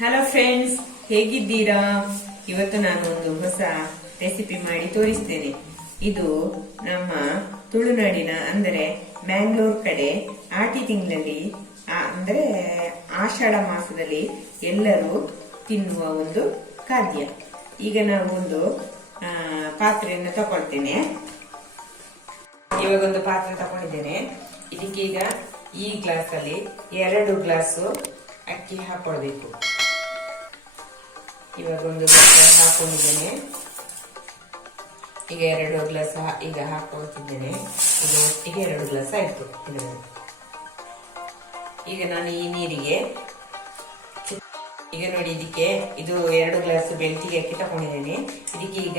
Hello friends, ಹೇಗಿದ್ದೀರಾ? ಇವತ್ತು ನಾನು ಒಂದು ಹೊಸ ರೆಸಿಪಿ ಮಾಡಿ ತೋರಿಸ್ತೇನೆ. ಇದು ನಮ್ಮ ತುಳುನಾಡಿನ ಅಂದರೆ ಮ್ಯಾಂಗ್ಳೂರ್ ಕಡೆ ಆಟಿ ತಿಂಗಳಲ್ಲಿ ಅಂದರೆ ಆಷಾಢ ಮಾಸದಲ್ಲಿ ಎಲ್ಲರೂ ತಿನ್ನುವ ಒಂದು ಖಾದ್ಯ. ಈಗ ನಾವು ಒಂದು ಪಾತ್ರೆಯನ್ನು ತಗೊಳ್ತೇನೆ. ಇವಾಗ ಒಂದು ಪಾತ್ರೆ ತಗೊಂಡಿದ್ದೇನೆ. ಇದಕ್ಕೀಗ ಈ ಗ್ಲಾಸ್ ಅಲ್ಲಿ 2 ಗ್ಲಾಸು ಅಕ್ಕಿ ಹಾಕೊಳ್ಬೇಕು. ಇವಾಗ ಒಂದು ಗ್ಲಾಸ್ ಹಾಕೊಂಡಿದ್ದೇನೆ. ಈಗ 2 ಗ್ಲಾಸ್ ಈಗ ಹಾಕೊಳ್ತಿದ್ದೇನೆ. ಇದು ಒಟ್ಟಿಗೆ 2 ಗ್ಲಾಸ್ ಆಯ್ತು. ಈಗ ನಾನು ಈ ನೀರಿಗೆ ಈಗ ನೋಡಿ, ಇದಕ್ಕೆ ಇದು 2 ಗ್ಲಾಸ್ ಬೆಳ್ತಿಗೆ ಅಕ್ಕಿ ತಗೊಂಡಿದ್ದೇನೆ. ಇದಕ್ಕೆ ಈಗ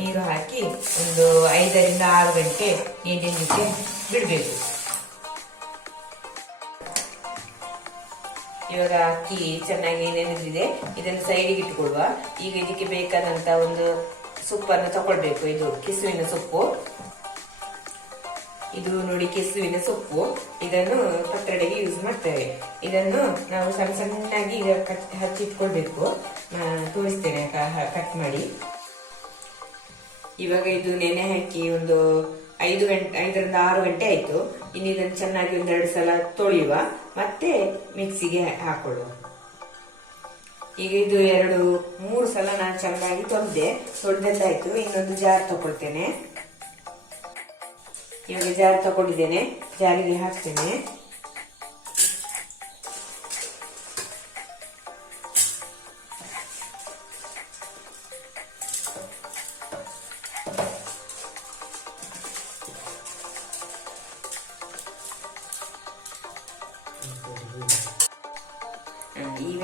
ನೀರು ಹಾಕಿ ಒಂದು 5 ರಿಂದ 6 ಗಂಟೆ ನೀರಿನಕ್ಕೆ ಬಿಡಬೇಕು. ಇವಾಗ ಅಕ್ಕಿ ಚೆನ್ನಾಗಿ ನೆನೆದಿದೆ. ಇದನ್ನು ಸೈಡಿಗೆ ಇಟ್ಟುಕೊಳ್ಳುವ. ಈಗ ಇದಕ್ಕೆ ಬೇಕಾದಂತ ಒಂದು ಸೊಪ್ಪನ್ನು ತಗೊಳ್ಬೇಕು. ಇದು ಕೆಸುವಿನ ಸೊಪ್ಪು. ಇದು ನೋಡಿ, ಕೆಸುವಿನ ಸೊಪ್ಪು. ಇದನ್ನು ಪತ್ರೊಡೆಗೆ ಯೂಸ್ ಮಾಡ್ತೇವೆ. ಇದನ್ನು ನಾವು ಸಣ್ಣ ಸಣ್ಣಾಗಿ ಈಗ ಹಚ್ಚಿಟ್ಕೊಳ್ಬೇಕು. ತೋರಿಸ್ತೇನೆ ಕಟ್ ಮಾಡಿ. ಇವಾಗ ಇದು ನೆನೆ ಹಾಕಿ ಒಂದು 5 ರಿಂದ 6 ಗಂಟೆ ಆಯ್ತು. ಇನ್ನು ಇದನ್ನು ಚೆನ್ನಾಗಿ 1-2 ಸಲ ತೊಳೆಯುವ, ಮತ್ತೆ ಮಿಕ್ಸಿಗೆ ಹಾಕೊಳ್ಳುವ. ಈಗ ಇದು 2-3 ಸಲ ನಾನು ಚೆನ್ನಾಗಿ ತೊಳೆದಾಯ್ತು. ಇನ್ನೊಂದು ಜಾರ್ ತಗೊಳ್ತೇನೆ. ಇವಾಗ ಜಾರ್ ತಗೊಂಡಿದ್ದೇನೆ, ಜಾರಿಗೆ ಹಾಕ್ತೇನೆ.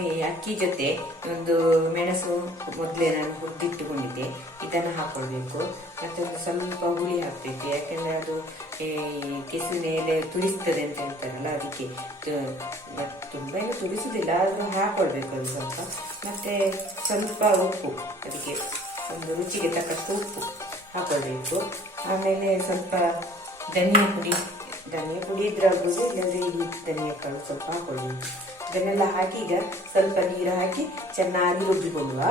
ಈ ಅಕ್ಕಿ ಜೊತೆ ಒಂದು ಮೆಣಸು ಮೊದಲೇ ನಾನು ಹುರಿದಿಟ್ಟುಕೊಂಡಿದ್ದೆ, ಇದನ್ನು ಹಾಕೊಳ್ಬೇಕು. ಮತ್ತೆ ಒಂದು ಸ್ವಲ್ಪ ಹುಳಿ ಹಾಕ್ಬೇಕು. ಯಾಕೆಂದ್ರೆ ಅದು ಕೆಸುವಿನ ಎಲೆ ತುರಿಸ್ತದೆ ಅಂತ ಹೇಳ್ತಾರಲ್ಲ, ಅದಕ್ಕೆ ತುಂಬಾ ಏನು ತುರಿಸುದಿಲ್ಲ, ಅದನ್ನು ಹಾಕೊಳ್ಬೇಕು ಅದು ಸ್ವಲ್ಪ. ಮತ್ತೆ ಸ್ವಲ್ಪ ಉಪ್ಪು, ಅದಕ್ಕೆ ಒಂದು ರುಚಿಗೆ ತಕ್ಕಷ್ಟು ಉಪ್ಪು ಹಾಕೊಳ್ಬೇಕು. ಆಮೇಲೆ ಸ್ವಲ್ಪ ಧನಿಯಾ ಪುಡಿ ಇದ್ರೆ ಆಗ್ಬೋದು, ಇಲ್ಲಂದ್ರೆ ಇಲ್ಲಿ ಧನಿಯಾ ಕಾಳು ಸ್ವಲ್ಪ ಹಾಕೊಳ್ಬೇಕು. ಇದನ್ನೆಲ್ಲ ಹಾಕಿ ಈಗ ಸ್ವಲ್ಪ ನೀರು ಹಾಕಿ ಚೆನ್ನಾಗಿ ರುಬ್ಬಿಕೊಳ್ಳುವ.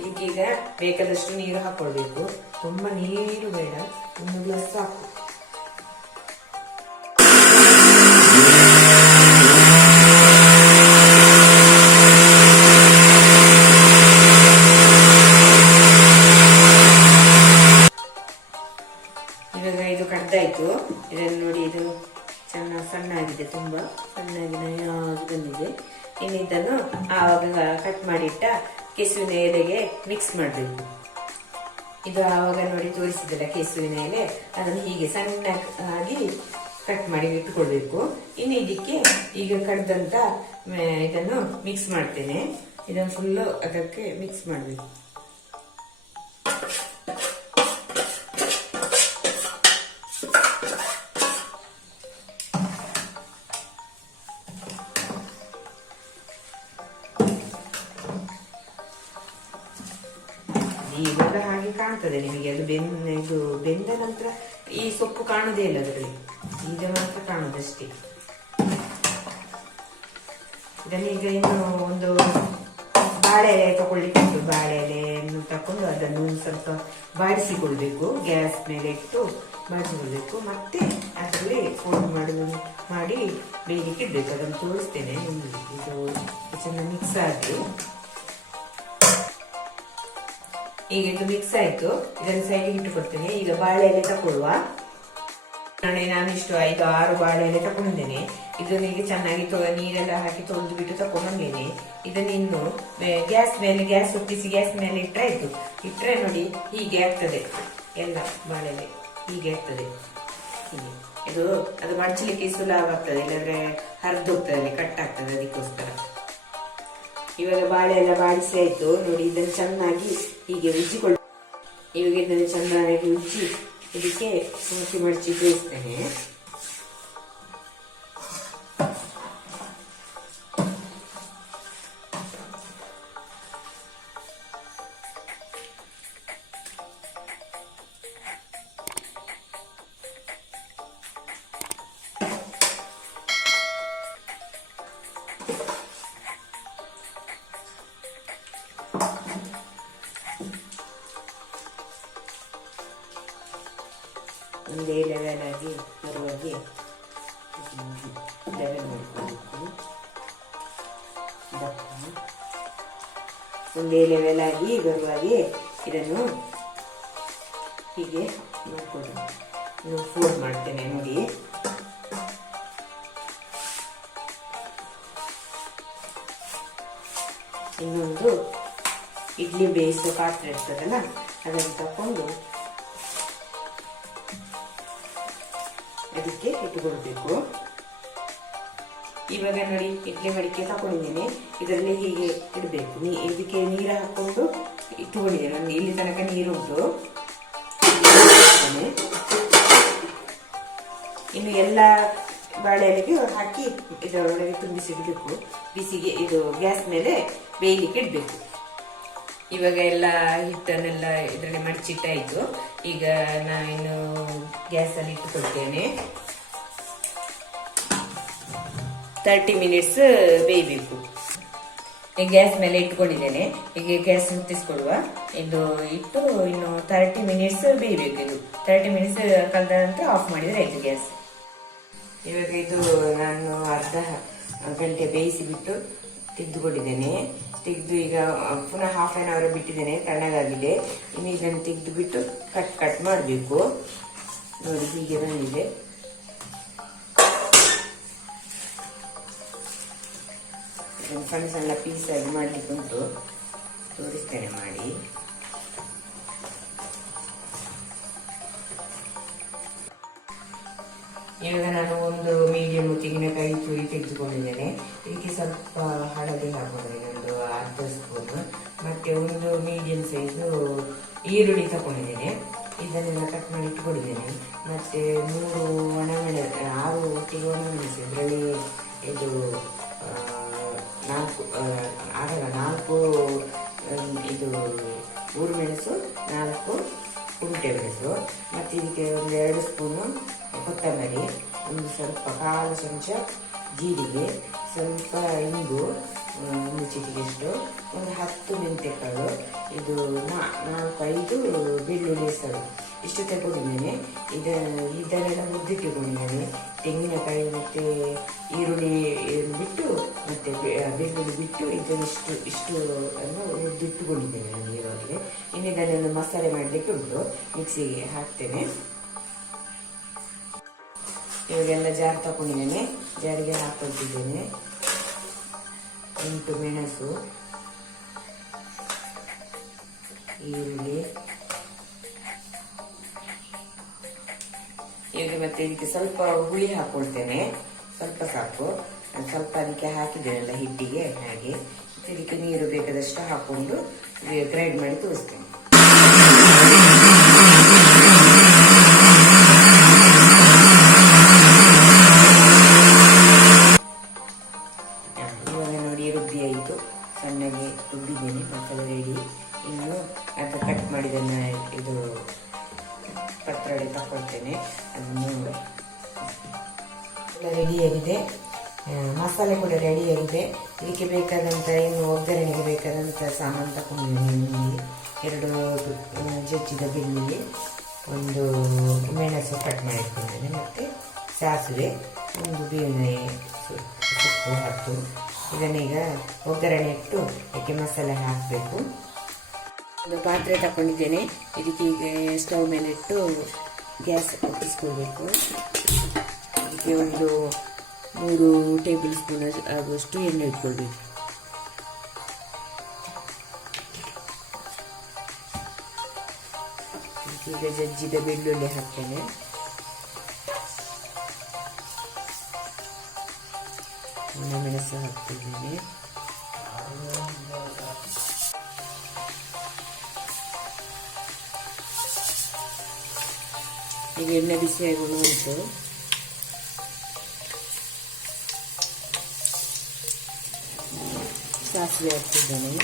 ಇದಕ್ಕೀಗ ಬೇಕಾದಷ್ಟು ನೀರು ಹಾಕೊಳ್ಬೇಕು. ತುಂಬಾ ನೀರು ಬೇಡ, 1 ಗ್ಲಾಸ್ ಸಾಕು. ಇವಾಗ ಇದು ಕಡ್ದಾಯ್ತು. ಇದನ್ನು ನೋಡಿ, ಇದು ಸಣ್ಣಾಗಿದೆ, ತುಂಬಾ ಸಣ್ಣಾಗಿ ಬಂದಿದೆ. ಇನ್ನು ಇದನ್ನು ಆವಾಗ ಕಟ್ ಮಾಡಿಟ್ಟ ಕೆಸುವಿನ ಎಲೆಗೆ ಮಿಕ್ಸ್ ಮಾಡಬೇಕು. ಇದು ಆವಾಗ ನೋಡಿ ತೋರಿಸಿದಲ್ಲ ಕೆಸುವಿನ ಎಲೆ, ಅದನ್ನು ಹೀಗೆ ಸಣ್ಣಾಗಿ ಕಟ್ ಮಾಡಿ ಇಟ್ಟುಕೊಳ್ಬೇಕು. ಇನ್ನು ಇದಕ್ಕೆ ಈಗ ಕಡ್ದಂತ ಇದನ್ನು ಮಿಕ್ಸ್ ಮಾಡ್ತೇನೆ. ಇದನ್ನು ಫುಲ್ಲು ಅದಕ್ಕೆ ಮಿಕ್ಸ್ ಮಾಡಬೇಕು. ಇವಾಗ ಹಾಗೆ ಕಾಣ್ತದೆ ನಿಮಗೆ. ಅದು ಬೆಂದ ನಂತರ ಈ ಸೊಪ್ಪು ಕಾಣುದೇ ಇಲ್ಲ ಅದರಲ್ಲಿ, ಈಗ ಮಾತ್ರ ಕಾಣುದಷ್ಟೇ. ಇದನ್ನೀಗ ಇನ್ನು ಒಂದು ಬಾಳೆ ಎಲೆ ತಗೊಳ್ಳಿಕ್ಕೆ, ಬಾಳೆ ಎಲೆಯನ್ನು ತಕೊಂಡು ಅದನ್ನು ಸ್ವಲ್ಪ ಬಾಡಿಸಿಕೊಳ್ಬೇಕು. ಗ್ಯಾಸ್ ಮೇಲೆ ಇಟ್ಟು ಬಾಡಿಸಿಕೊಳ್ಬೇಕು. ಮತ್ತೆ ಅದರಲ್ಲಿ ಫೋಲ್ಡ್ ಮಾಡಿ ಬೇಯಲಿಕ್ಕೆ ಇಡ್ಬೇಕು. ಅದನ್ನು ತೋರಿಸ್ತೇನೆ ನಿಮಗೆ. ಇದು ಚೆನ್ನಾಗಿ ಮಿಕ್ಸ್ ಆಗಿ ಈಗ ಇದು ಮಿಕ್ಸ್ ಆಯ್ತು. ಇದನ್ನು ಸೈಡಿಗೆ ಇಟ್ಟುಕೊಡ್ತೇನೆ. ಈಗ ಬಾಳೆ ಎಲೆ ತಗೊಳ್ಳುವ. ನಾನು ಇಷ್ಟು 5-6 ಬಾಳೆ ಎಲೆ ತಗೊಂಡಿದ್ದೇನೆ. ಇದನ್ನು ಈಗ ಚೆನ್ನಾಗಿ ನೀರೆಲ್ಲ ಹಾಕಿ ತೊಳೆದು ಬಿಟ್ಟು ತಗೊಂಡ್ಬಂದೇನೆ. ಇದನ್ನು ಇನ್ನು ಗ್ಯಾಸ್ ಹೊತ್ತಿಸಿ ಗ್ಯಾಸ್ ಮೇಲೆ ಇಟ್ಟಾಯ್ತು. ಇಟ್ಟರೆ ನೋಡಿ ಹೀಗೆ ಆಗ್ತದೆ, ಎಲ್ಲ ಬಾಳೆ ಎಲೆ ಹೀಗೆ ಆಗ್ತದೆ. ಇದು ಅದು ಮಡಚಲಿಕ್ಕೆ ಸುಲಭ ಆಗ್ತದೆ, ಇಲ್ಲಾಂದ್ರೆ ಹರಿದೋಗ್ತದೆ, ಕಟ್ ಆಗ್ತದೆ. ಅದಕ್ಕೋಸ್ಕರ ಇವಾಗ ಬಾಳೆ ಎಲ್ಲ ಬಾಡಿಸಿ ಆಯ್ತು ನೋಡಿ. ಇದನ್ನು ಚೆನ್ನಾಗಿ ಹೀಗೆ ಉಜ್ಜಿಕೊಳ್ಳಿ. ಇವಾಗ ಇದನ್ನು ಚೆನ್ನಾಗಿ ಉಜ್ಜಿ ಇದಕ್ಕೆ ಮಡಚಿ ಬೇಯಿಸ್ತೇನೆ. ಒಂದೇ ಲೆವೆಲ್ ಆಗಿ ಬರುವಾಗೆ ಲೆವೆಲ್ ಮಾಡ್ಕೊಳ್ಬೇಕು. ಒಂದೇ ಲೆವೆಲ್ ಆಗಿ ಬರುವಾಗೆ ಇದನ್ನು ಹೀಗೆ ನೋಡ್ಕೊಂಡು ಫೋಲ್ಡ್ ಮಾಡ್ತೇನೆ ನೋಡಿ. ಇನ್ನೊಂದು ಇಡ್ಲಿ ಬೇಯಿಸೋ ಪಾತ್ರೆ ಇರ್ತದಲ್ಲ ಅದನ್ನು ತಕೊಂಡು ಅದಕ್ಕೆ ಇಟ್ಟುಕೊಳ್ಬೇಕು. ಇವಾಗ ನೋಡಿ ಇಡ್ಲಿ ಮಡಿಕೆ ತಗೊಂಡಿದ್ದೇನೆ, ಇದರಲ್ಲಿ ಹೀಗೆ ಇಡಬೇಕು. ಇದಕ್ಕೆ ನೀರು ಹಾಕೊಂಡು ಇಟ್ಟುಕೊಂಡಿದ್ದೇನೆ. ನನಗೆ ಇಲ್ಲಿ ತನಕ ನೀರುಂಟು. ಇನ್ನು ಎಲ್ಲ ಬಾಳೆ ಎಲೆಗೆ ಹಾಕಿ ಇದರೊಳಗೆ ತುಂಬಿಸಿಡಬೇಕು. ಬಿಸಿಗೆ ಇದು ಗ್ಯಾಸ್ ಮೇಲೆ ಬೇಯಲಿಕ್ಕೆ ಇಡಬೇಕು. ಇವಾಗ ಎಲ್ಲ ಹಿಟ್ಟನ್ನೆಲ್ಲ ಇದರಲ್ಲಿ ಮಡಚಿಟ್ಟಾಯಿತು. ಈಗ ನಾನು ಗ್ಯಾಸಲ್ಲಿ ಇಟ್ಟುಕೊಳ್ತೇನೆ. 30 ಮಿನಿಟ್ಸ್ ಬೇಯಬೇಕು. ಗ್ಯಾಸ್ ಮೇಲೆ ಇಟ್ಕೊಂಡಿದ್ದೇನೆ. ಈಗ ಗ್ಯಾಸ್ ಹೊತ್ತಿಸ್ಕೊಡುವ. ಇದು ಇಟ್ಟು ಇನ್ನು 30 ಮಿನಿಟ್ಸ್ ಬೇಯಬೇಕು. ಇದು 30 ಮಿನಿಟ್ಸ್ ಕಳೆದ ನಂತರ ಆಫ್ ಮಾಡಿದ್ರೆ ಆಯ್ತು ಗ್ಯಾಸ್. ಇವಾಗ ಇದು ನಾನು ಅರ್ಧ ಗಂಟೆ ಬೇಯಿಸಿ ಬಿಟ್ಟು ತೆಗೆದುಕೊಂಡಿದ್ದೇನೆ. ತೆಗೆದು ಈಗ ಪುನಃ ಹಾಫ್ ಆನ್ ಅವರ್ ಬಿಟ್ಟಿದ್ದೇನೆ, ತಣ್ಣಗಾಗಿದೆ. ಇನ್ನು ಇದನ್ನು ತೆಗೆದು ಬಿಟ್ಟು ಕಟ್ ಮಾಡಬೇಕು. ನೋಡಿ ಹೀಗೆ ಬಂದಿದೆ. ಸಣ್ಣ ಸಣ್ಣ ಪೀಸ್ ಆಗಿ ಮಾಡ್ಲಿಕ್ಕೆ ಉಂಟು, ತೋರಿಸ್ತೇನೆ ಮಾಡಿ. ಇವಾಗ ನಾನು ಒಂದು ಮೀಡಿಯಂ ತೆಂಗಿನಕಾಯಿ ತುರಿ ತೆಗೆದುಕೊಂಡಿದ್ದೇನೆ. ಇದಕ್ಕೆ ಸ್ವಲ್ಪ ಹಳದಿ ಹಾಕೊಂಡಿದ್ದೇನೆ, ಒಂದು ಅರ್ಧ ಸ್ಪೂನ್. ಮತ್ತೆ ಒಂದು ಮೀಡಿಯಂ ಸೈಜು ಈರುಳ್ಳಿ ತಗೊಂಡಿದ್ದೇನೆ. ಇದನ್ನೆಲ್ಲ ಕಟ್ ಮಾಡಿ ಇಟ್ಕೊಂಡಿದ್ದೇನೆ. ಮತ್ತೆ 6 ಒಟ್ಟಿಗೆ ಒಣಮೆಣಸು. ಇದರಲ್ಲಿ ಇದು 4 ಇದು ಊರು ಮೆಣಸು, 4 ಕುಂಟೆ ಮೆಣಸು. ಮತ್ತೆ ಇದಕ್ಕೆ ಒಂದು 2 ಸ್ಪೂನು ಕೊತ್ತಂಬರಿ, ಒಂದು ಸ್ವಲ್ಪ 1/4 ಚಮಚ ಜೀರಿಗೆ, ಸ್ವಲ್ಪ ಇಂಗು, ಒಂದು ಚಿಟಿಕೆಷ್ಟು, ಒಂದು 10 ಮೆಂತೆಕಾಳು, ಇದು 4-5 ಬೆಳ್ಳುಳ್ಳಿ ಹೆಸರು. ಇಷ್ಟು ತಗೊಂಡಿದ್ದೇನೆ. ಇದನ್ನೆಲ್ಲ ಮುದ್ದಿಟ್ಟುಕೊಂಡಿದ್ದೇನೆ. ತೆಂಗಿನಕಾಯಿ ಮತ್ತೆ ಈರುಳ್ಳಿ ಬಿಟ್ಟು ಮತ್ತೆ ಬೆಳ್ಳುಳ್ಳಿ ಬಿಟ್ಟು ಇಷ್ಟು ಅನ್ನು ಮುದ್ದಿಟ್ಟುಕೊಂಡಿದ್ದೇನೆ ನಾನು ಇವಾಗಲೇ. ಇನ್ನು ಇದನ್ನು ಮಸಾಲೆ ಮಾಡಲಿಕ್ಕೆ ಉಂಟು, ಮಿಕ್ಸಿಗೆ ಹಾಕ್ತೇನೆ. ಇವಾಗೆಲ್ಲ ಜಾರ್ ತಗೊಂಡಿದ್ದೇನೆ, ಜಾರಿಗೆ ಹಾಕೊಳ್ತಿದ್ದೇನೆ. 8 ಮೆಣಸು, ಈರುಳ್ಳಿ, ಈಗ ಮತ್ತೆ ಇದಕ್ಕೆ ಸ್ವಲ್ಪ ಹುಳಿ ಹಾಕೊಳ್ತೇನೆ. ಸ್ವಲ್ಪ ಸಾಕು, ಸ್ವಲ್ಪ ಅದಕ್ಕೆ ಹಾಕಿದ್ದೇನಲ್ಲ ಹಿಟ್ಟಿಗೆ, ಹಾಗೆ ಇದಕ್ಕೆ ನೀರು ಬೇಕಾದಷ್ಟು ಹಾಕೊಂಡು ಗ್ರೈಂಡ್ ಮಾಡಿ ತೋರಿಸ್ತೇನೆ. ರುಬ್ಬಿ ಆಯಿತು, ಸಣ್ಣಗೆ ರುಬ್ಬಿದ್ದೇನೆ, ಮಸಾಲೆ ರೆಡಿ. ಇನ್ನು ಅದು ಕಟ್ ಮಾಡಿದ್ದನ್ನು ಇದು ಪತ್ರೊಡೆ ತಗೊಳ್ತೇನೆ. ಅದನ್ನು ರೆಡಿಯಾಗಿದೆ, ಮಸಾಲೆ ಕೂಡ ರೆಡಿಯಾಗಿದೆ. ಇದಕ್ಕೆ ಬೇಕಾದಂಥ ಇನ್ನು ಒಗ್ಗರಣೆಗೆ ಬೇಕಾದಂಥ ಸಾಮಾನು ತಗೊಂಡಿದ್ದೀನಿ. 2 ಜಜ್ಜಿದ ಬೆಳ್ಳುಳ್ಳಿ, 1 ಮೆಣಸು ಕಟ್ ಮಾಡಿಕೊಂಡಿದ್ದೇನೆ, ಮತ್ತು ಸಾಸಿವೆ, 1 ಬೇವಿನ ಸೊಪ್ಪು 10. ಇದನ್ನೀಗ ಒಗ್ಗರಣೆ ಇಟ್ಟು ಇದಕ್ಕೆ ಮಸಾಲೆ ಹಾಕಬೇಕು. ಒಂದು ಪಾತ್ರೆ ತಗೊಂಡಿದ್ದೇನೆ. ಇದಕ್ಕೆ ಈಗ ಸ್ಟವ್ ಮೇಲೆ ಇಟ್ಟು ಗ್ಯಾಸ್ ಹೊತ್ತಿಸ್ಕೊಳ್ಬೇಕು. ಇದಕ್ಕೆ ಒಂದು 3 ಟೇಬಲ್ ಸ್ಪೂನ್ ಆಗುವಷ್ಟು ಎಣ್ಣೆ ಇಟ್ಕೊಳ್ಬೇಕು. ಈಗ ಜಜ್ಜಿದ ಬೆಳ್ಳುಳ್ಳಿ ಹಾಕ್ತೇನೆ. ಮೆಣಸು ಹಾಕ್ತಿದ್ದೇನೆ. ಈಗ ಎಣ್ಣೆ ಬಿಸಿಯಾಗಿ ಉಂಟು. ಸಾಸಿವೆ ಹಾಕ್ತಿದ್ದೇನೆ.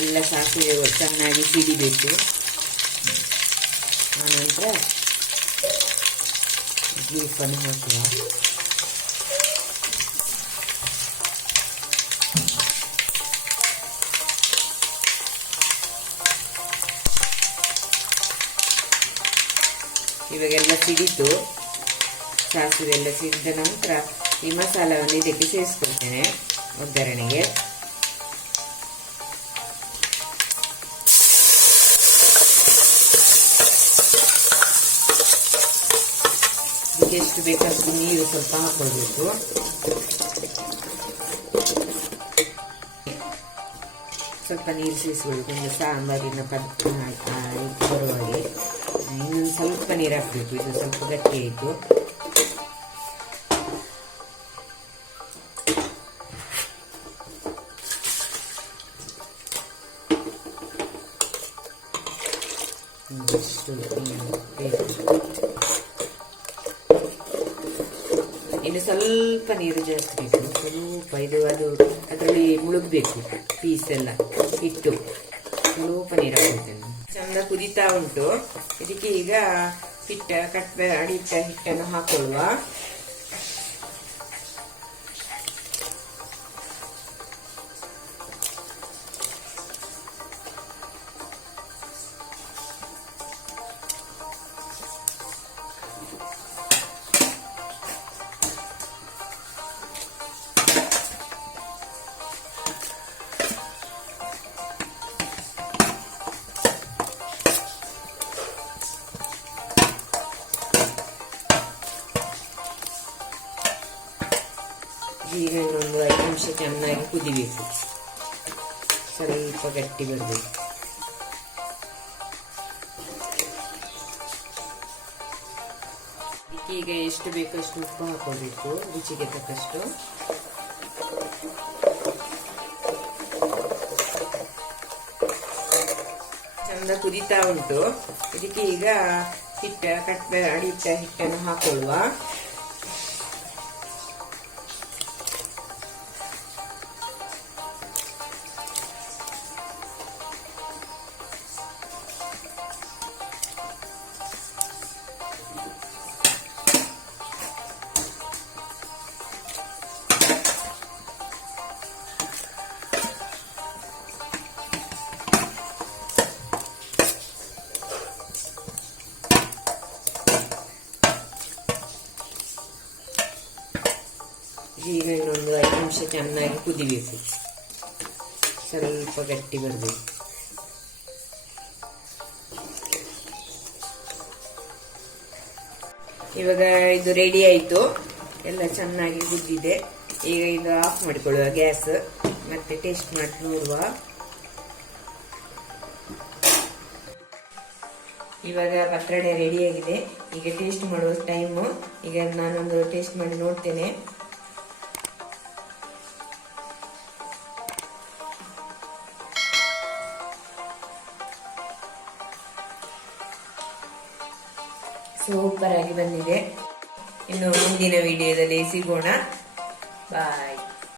ಎಲ್ಲ ಸಾಸಿವೆ ಚೆನ್ನಾಗಿ ಸಿಡಿಬೇಕು. ಆನಂತರ ಲೀಫನ್ನು ಹಾಕುವ. ಇವಾಗೆಲ್ಲ ಸಿಡಿತು, ಸಾಸಿವೆ ಎಲ್ಲ ಸಿಡಿದ ನಂತರ ಈ ಮಸಾಲವನ್ನು ಇದಕ್ಕೆ ಸೇರಿಸ್ಕೊಳ್ತೇನೆ ಒಗ್ಗರಣೆಗೆ. ಇದಕ್ಕೆ ಎಷ್ಟು ಬೇಕಷ್ಟು ನೀರು ಸ್ವಲ್ಪ ಹಾಕೊಳ್ಬೇಕು. ಸ್ವಲ್ಪ ನೀರು ಸೇರಿಸ್ಕೊಳ್ಬೇಕು, ಒಂದು ಸಾಂಬಾರಿನ ಬರುವಾಗೆ. ಇನ್ನೊಂದು ಸ್ವಲ್ಪ ನೀರು ಹಾಕ್ಬೇಕು, ಇದು ಸ್ವಲ್ಪ ಗಟ್ಟಿ ಆಯಿತು. ಇನ್ನು ಸ್ವಲ್ಪ ನೀರು ಜಾಸ್ತಿ ಬೇಕು, ಸ್ವಲ್ಪ ಇದು ಅದು ಅದರಲ್ಲಿ ಮುಳುಗಬೇಕು ಪೀಸ್ ಎಲ್ಲ ಹಿಟ್ಟು. ಸ್ವಲ್ಪ ನೀರು ಹಾಕ್ತೇನೆ. ಚಂದ ಕುದೀತಾ ಉಂಟು. ಇದಕ್ಕೆ ಈಗ ಅಡಿಟ್ಟ ಹಿಟ್ಟನ್ನು ಹಾಕೊಳ್ಳುವ. ಈಗ ಇನ್ನೊಂದು 5 ನಿಮಿಷ ಚೆನ್ನಾಗಿ ಕುದಿಬೇಕು, ಸ್ವಲ್ಪ ಗಟ್ಟಿ ಬರಬೇಕು. ಈಗ ಎಷ್ಟು ಬೇಕಷ್ಟು ಉಪ್ಪು ಹಾಕೋಬೇಕು, ರುಚಿಗೆ ತಕ್ಕಷ್ಟು. ಚಂದ ಕುದೀತಾ ಉಂಟು. ಇದಕ್ಕೆ ಈಗ ಅಡಿಟ್ಟ ಹಿಟ್ಟನ್ನು ಹಾಕೊಳ್ಳುವ. ಈಗ ಇನ್ನೊಂದು 5 ನಿಮಿಷ ಚೆನ್ನಾಗಿ ಕುದಿಬೇಕು, ಸ್ವಲ್ಪ ಗಟ್ಟಿ ಬರಬೇಕು. ಇವಾಗ ಇದು ರೆಡಿ ಆಯ್ತು, ಎಲ್ಲ ಚೆನ್ನಾಗಿ ಕುದ್ದಿದೆ. ಈಗ ಇದು ಆಫ್ ಮಾಡಿಕೊಳ್ಳುವ ಗ್ಯಾಸ್, ಮತ್ತೆ ಟೇಸ್ಟ್ ಮಾಡಿ ನೋಡುವ. ಇವಾಗ ಪತ್ರೊಡೆ ರೆಡಿಯಾಗಿದೆ. ಈಗ ಟೇಸ್ಟ್ ಮಾಡುವ ಟೈಮು. ಈಗ ನಾನೊಂದು ಟೇಸ್ಟ್ ಮಾಡಿ ನೋಡ್ತೇನೆ. ಸೂಪರ್ ಆಗಿ ಬಂದಿದೆ. ಇನ್ನು ಮುಂದಿನ ವಿಡಿಯೋದಲ್ಲಿ ಸಿಗೋಣ. ಬಾಯ್.